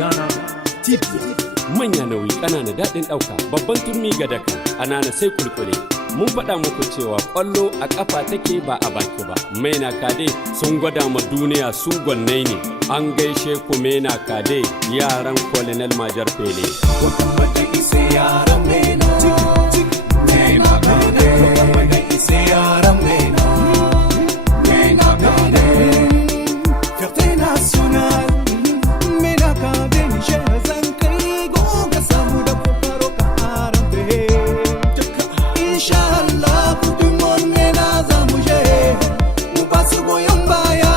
Yana TV. Manya nauyi ƙanana daɗin ɗauka, babban turmi ga daka, ƙanana sai kulkure. Mun faɗa muku cewa ƙwallo a ƙafa take ba a baki ba. Maina Kade sun gwada ma duniya su gwannai ne. An gaishe ku Maina Kade, yaran Colonel Majar Fele. Fierté nationale, Maina Kade, Niger, Zankari, Goga, Samuda, Kokaro, Kaharante. Inch'Allah, Coupe du monde, Maina Zamuje, nous passons Goyambaya.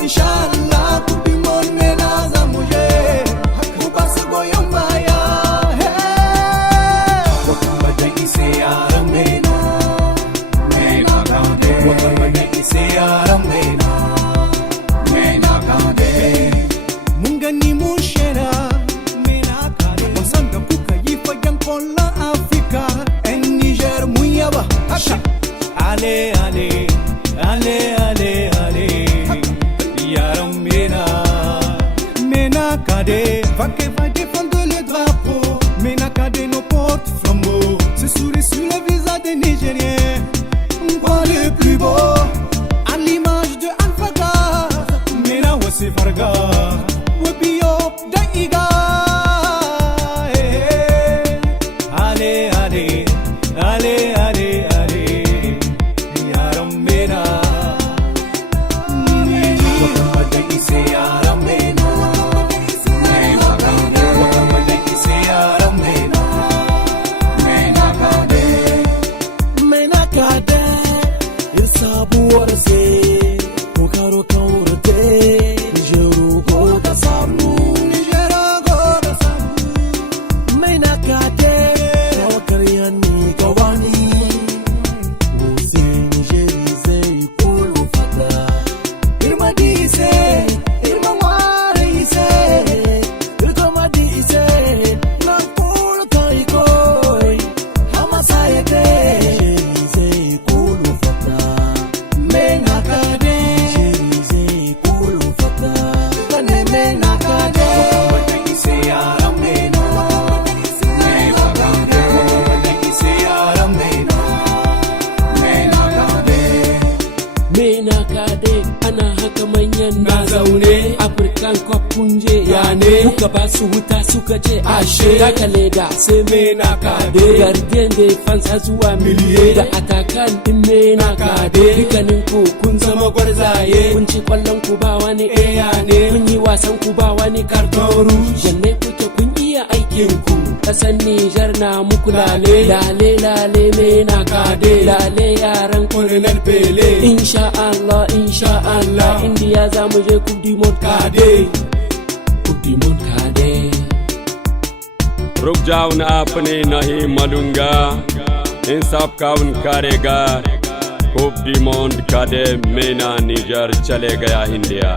Inch'Allah, Coupe du monde, Maina Zamuje, nous passons Goyambaya. Mungani mushera Maina Kade wasanga kuka yifa yankola Afrika en Niger muyaba ale ale ale ale ale yaram Maina Kade va défendre le drapeau. Maina Kade nos porte flambeau, ce sourire sur le visage des Nigériens, quoi le plus beau à l'image de Alpha Maina wasi farga wabiyo daiga ale ale ale ale ale yaram Maina Maina Kade il sabuwar sai kokaro kaurate Nigeru go da samu Maina Kade tawakar yanni gawani wose Nigeri zai kulu fata irma dise irma ware ise irma dise na kulu kai koi hama sayete Nigeri zai kulu fata Maina Kade Nigeri zai kulu fata kane Maina Kade Maina Kade ana haka manyan na zaune African Cup kunje ya ne kuka ba su wuta suka ce ashe daga leda sai Maina Kade Guardian defense zuwa miliye da atakan din Maina Kade dukkanin ku kun zama gwarzaye kun ci kwallon ku ba wani eya ne kun yi wasan ku ba wani karton rouge janne kuke kun iya aikin ku kasan Niger na muku lale lale lale Maina Kade lale yaran Colonel Pele Inch'Allah India za mu je Coupe du monde Kade Coupe du monde Kade रुक जाओ ना अपने नहीं मालूंगा इंसाफ का उनका रहेगा खूब डिमांड Kade Maina निजर चले गया इंडिया